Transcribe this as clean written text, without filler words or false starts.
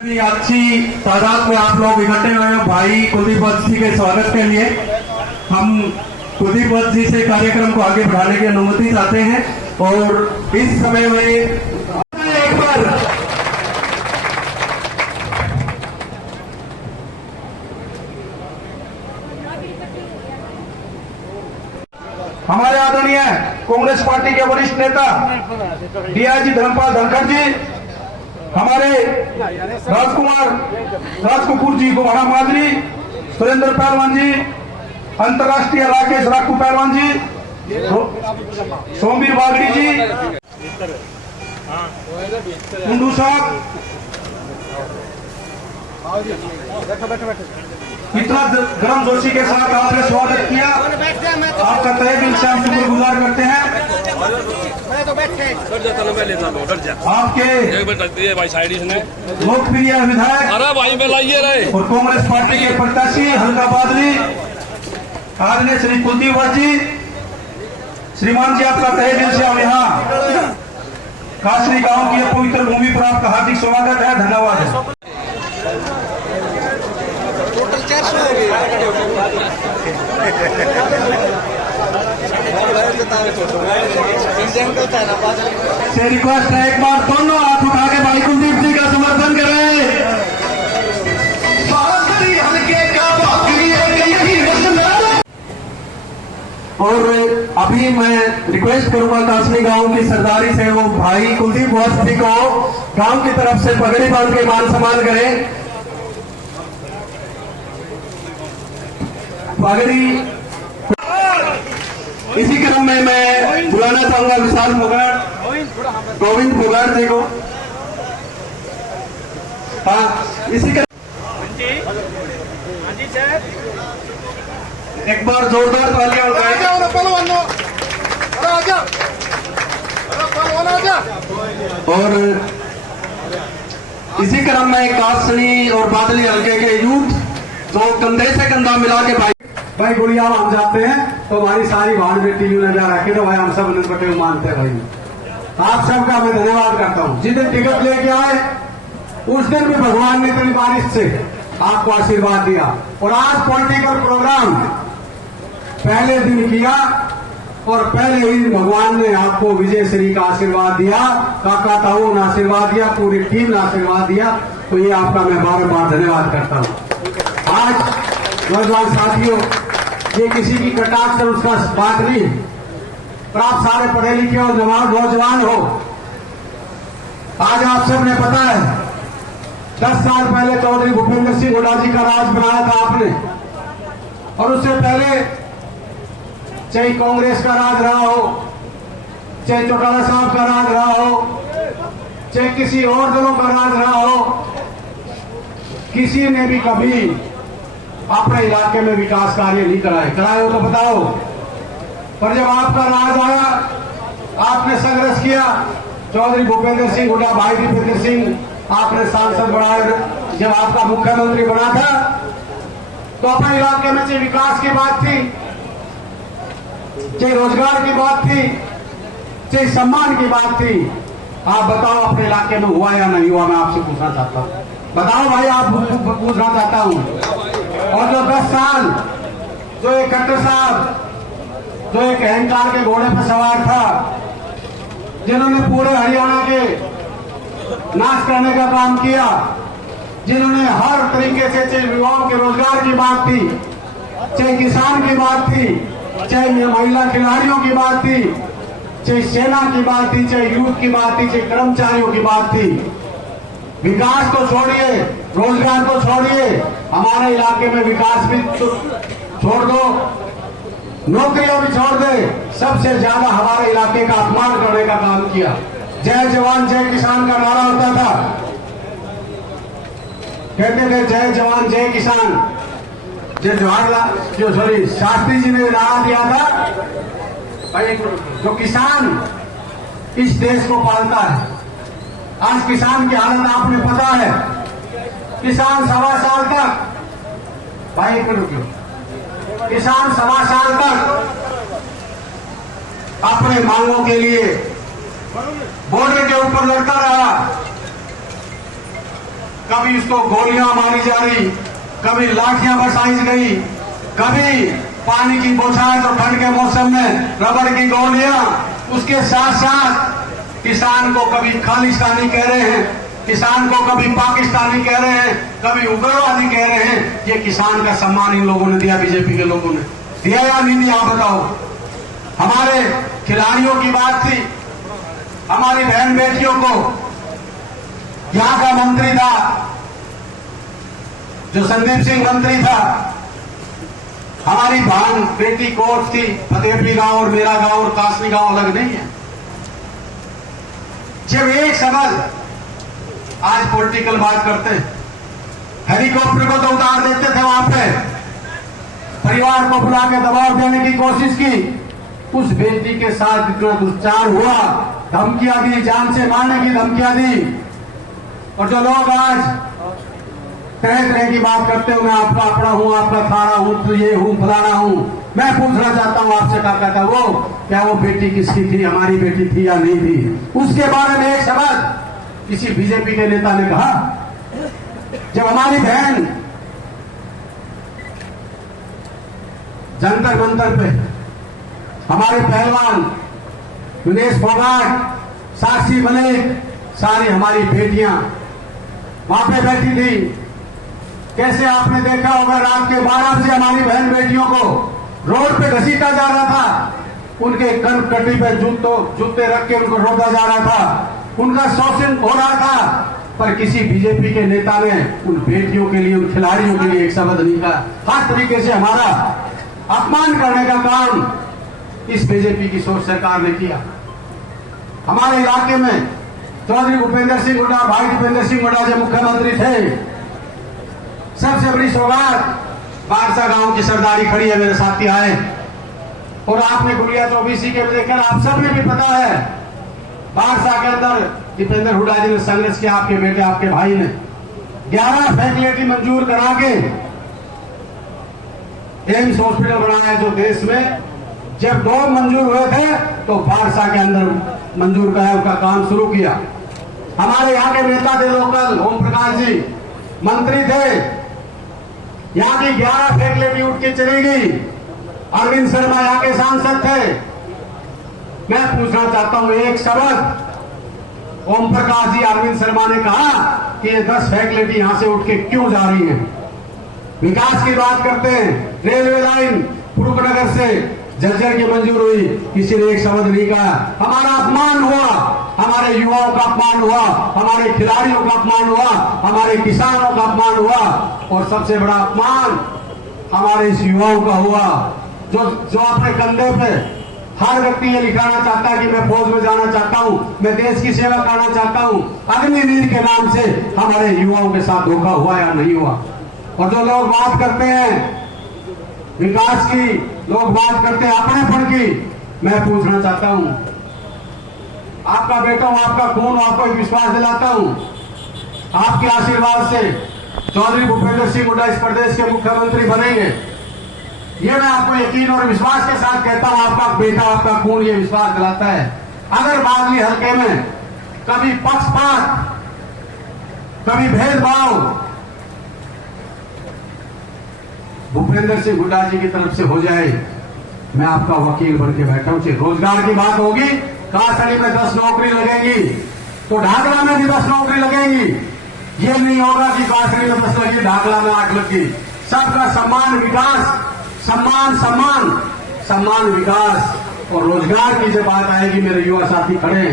अच्छी तादाद में आप लोग इकट्ठे हुए हैं भाई कुलदीप वत्स जी के स्वागत के लिए। हम कुलदीप वत्स जी से कार्यक्रम को आगे बढ़ाने की अनुमति चाहते हैं और इस समय में एक बार हमारे आदरणीय कांग्रेस पार्टी के वरिष्ठ नेता डीआईजी धर्मपाल धनखड़ जी, हमारे राज कपूर जी, गोवाड़ा मादरी, सुरेंद्र पहलवान जी, अंतर्राष्ट्रीय राकेश राकू पहलवान जी, सोमवीर बागड़ी जी, कुंडू साहब, इतना गर्म जोशी के साथ आपने स्वागत किया। आपका तहे दिल से हम शुक्रगुजार करते हैं। आपके लोकप्रिय विधायक और कांग्रेस पार्टी के प्रत्याशी हल्का बादली आदरणीय श्री कुलदीप वत्स जी, श्रीमान जी, आपका तहे दिल से हम यहाँ कासरी गांव की पवित्र भूमि पर आपका हार्दिक स्वागत है। धन्यवाद है। से रिक्वेस्ट है एक बार दोनों हाथ उठा के भाई कुलदीप जी का समर्थन करें। और अभी मैं रिक्वेस्ट करूंगा कासनी गांव की सरदारी से वो भाई कुलदीप वत्स जी को गांव की तरफ से पगड़ी बांध के मान सम्मान करें। पगड़ी इसी क्रम में मैं बुलाना चाहूंगा विशाल गोविंद फोगाट जी को। हाँ, इसी क्रम एक बार जोरदार तालियां और इसी क्रम में कासनी और बादली हल्के के यूथ जो कंधे से कंधा मिला के भाई गुड़िया हम जाते हैं तो हमारी सारी भाड़ में टीवी नजर रखी तो भाई हम सब अनिल पटेल मानते हैं। भाई आप सबका मैं धन्यवाद करता हूँ। जिस दिन टिकट लेके आए उस दिन भी भगवान ने इतनी बारिश से आपको आशीर्वाद दिया और आज पॉलिटिकल प्रोग्राम पहले दिन किया और पहले ही भगवान ने आपको विजय श्री का आशीर्वाद दिया, काका ताऊ ने आशीर्वाद दिया, पूरी टीम ने आशीर्वाद दिया। तो ये आपका मैं बार बार धन्यवाद करता हूँ। आज नौजवान साथियों, ये किसी की कटाक्ष कर उसका बात नहीं, पर आप सारे पढ़े लिखे और नौजवान हो। आज आप सबने पता है 10 साल पहले चौधरी भूपेंद्र सिंह हुड्डा जी का राज बनाया था आपने, और उससे पहले चाहे कांग्रेस का राज रहा हो, चाहे चौटाला साहब का राज रहा हो, चाहे किसी और दलों का राज रहा हो, किसी ने भी कभी अपने इलाके में विकास कार्य नहीं कराए हो तो बताओ। पर जब आपका राज आया, आपने संघर्ष किया, चौधरी भूपेंद्र सिंह हुड्डा, भाई दीपेंद्र सिंह आपने सांसद बनाए, जब आपका मुख्यमंत्री बना था तो अपने इलाके में चाहे विकास की बात थी, चाहे रोजगार की बात थी, चाहे सम्मान की बात थी। आप बताओ अपने इलाके में हुआ या नहीं हुआ? मैं आपसे पूछना चाहता हूँ, बताओ भाई, आप पूछना चाहता हूँ। और जो 10 साल जो एक खट्टर साहब जो एक अहंकार के घोड़े पर सवार था, जिन्होंने पूरे हरियाणा के नाश करने का काम किया, जिन्होंने हर तरीके से, चाहे युवाओं के रोजगार की बात थी, चाहे किसान की बात थी, चाहे महिला खिलाड़ियों की बात थी, चाहे सेना की बात थी, चाहे यूथ की बात थी, चाहे कर्मचारियों की बात थी, विकास को छोड़िए, रोजगार को छोड़िए, हमारे इलाके में विकास भी छोड़ दो, नौकरियां भी छोड़ दे, सबसे ज्यादा हमारे इलाके का अपमान करने का काम किया। जय जवान जय किसान का नारा होता था, कहते थे जय जवान जय किसान। जवाहरलाल शास्त्री जी ने नारा दिया था, भाई जो किसान इस देश को पालता है। आज किसान की हालत आपने पता है, किसान 1.25 साल तक, भाई किसान 1.25 साल तक अपने मांगों के लिए बॉर्डर के ऊपर लड़ता रहा, कभी उसको गोलियां मारी जा रही, कभी लाठियां बरसाई गई, कभी पानी की बौछार और ठंड के मौसम में रबड़ की गोलियां। उसके साथ साथ किसान को कभी खालिस्तानी कह रहे हैं, किसान को कभी पाकिस्तानी कह रहे हैं, कभी उग्रवादी कह रहे हैं। ये किसान का सम्मान इन लोगों ने दिया, बीजेपी के लोगों ने दिया या नहीं दिया, आप बताओ। हमारे खिलाड़ियों की बात थी, हमारी बहन बेटियों को, यहां का मंत्री था जो संदीप सिंह मंत्री था, हमारी बहन बेटी कोच थी। फतेहपुर गांव और मेरा गांव और कासनी गांव अलग नहीं है। जब एक शब्द आज पॉलिटिकल बात करते हैं, हेलीकॉप्टर को तो उतार देते थे, वहां पे परिवार को बुला के दबाव देने की कोशिश की। उस बेटी के साथ इतना दुष्चार हुआ, धमकियां दी, जान से मारने की धमकियां दी। और जो लोग आज तरह तरह की बात करते हो, मैं आपका अपना हूं, आपका थाना हूं, तो ये हूं, फलाना हूं, मैं पूछना चाहता हूं आपसे, काका था वो क्या वो बेटी किसकी थी, हमारी बेटी थी या नहीं थी? उसके बारे में एक शब्द किसी बीजेपी के नेता ने कहा? जब हमारी बहन जंतर मंतर पे हमारे पहलवान विनेश फोगाट, साक्षी मलिक, सारी हमारी बेटियां वहां पे बैठी थी, कैसे आपने देखा होगा रात के 12 बजे हमारी बहन बेटियों को रोड पे घसीटा जा रहा था, उनके कनकटी पे जूते रख के उनको रोका जा रहा था, उनका शोषण हो रहा था। पर किसी बीजेपी के नेता ने उन बेटियों के लिए, उन खिलाड़ियों के लिए एक शब्द नहीं कहा। हर तरीके से हमारा अपमान करने का काम इस बीजेपी की सोच सरकार ने किया। हमारे इलाके में चौधरी भूपेंद्र सिंह हुड्डा, भाई भूपेंद्र सिंह हुड्डा जो मुख्यमंत्री थे, सबसे बड़ी सौगात बारसा गांव की सरदारी खड़ी है, मेरे साथी आए। और आपने गुड़िया चौबीसी के देखा, आप सबने भी पता है, बारसा के अंदर दीपेंद्र हुड्डा जी ने संघर्ष किया, आपके बेटे, आपके भाई ने 11 फैसिलिटी मंजूर करा के एम्स हॉस्पिटल बनाया, जो देश में जब 2 मंजूर हुए थे तो बारसा के अंदर मंजूर कराया, उसका काम शुरू किया। हमारे यहाँ के नेता थे लोकल, ओम प्रकाश जी मंत्री थे, यहाँ की 11 फैसिलिटी उठ के चली गई। अरविंद शर्मा यहाँ के सांसद थे। मैं पूछना चाहता हूं एक शब्द, ओम प्रकाश जी, अरविंद शर्मा ने कहा कि ये 10 फैसिलिटी यहां से उठ के क्यों जा रही हैं? विकास की बात करते हैं, रेलवे लाइन पुरुषनगर से झज्जर की मंजूर हुई, किसी ने एक शब्द नहीं कहा। हमारा अपमान हुआ, हमारे युवाओं का अपमान हुआ, हमारे खिलाड़ियों का अपमान हुआ, हमारे किसानों का अपमान हुआ, और सबसे बड़ा अपमान हमारे इस युवाओं का हुआ जो अपने कंधे पे, हर व्यक्ति ये लिखाना चाहता है कि मैं फौज में जाना चाहता हूं, मैं देश की सेवा करना चाहता हूं। अग्निवीर के नाम से हमारे युवाओं के साथ धोखा हुआ या नहीं हुआ? और जो लोग बात करते हैं विकास की, लोग बात करते हैं अपनेपन की, मैं पूछना चाहता हूं, आपका बेटा हूं, आपका खून हूं, आपको एक विश्वास दिलाता हूं, आपके आशीर्वाद से चौधरी भूपेंद्र सिंह हुड्डा इस प्रदेश के मुख्यमंत्री बनेंगे। ये मैं आपको यकीन और विश्वास के साथ कहता हूं, आपका बेटा, आपका खून ये विश्वास दिलाता है। अगर बादली हल्के में कभी पक्षपात, कभी भेदभाव भूपेंद्र सिंह हुड्डा जी की तरफ से हो जाए, मैं आपका वकील बन के बैठा हूं। रोजगार की बात होगी, कासड़ी में 10 नौकरी लगेगी तो ढाकला में भी 10 नौकरी लगेगी। ये नहीं होगा कि कासड़ी में 10 लगी, ढाकला में 8 लगी। सबका सम्मान, विकास, सम्मान, सम्मान, सम्मान, विकास और रोजगार की जब बात आएगी, मेरे युवा साथी खड़े हैं।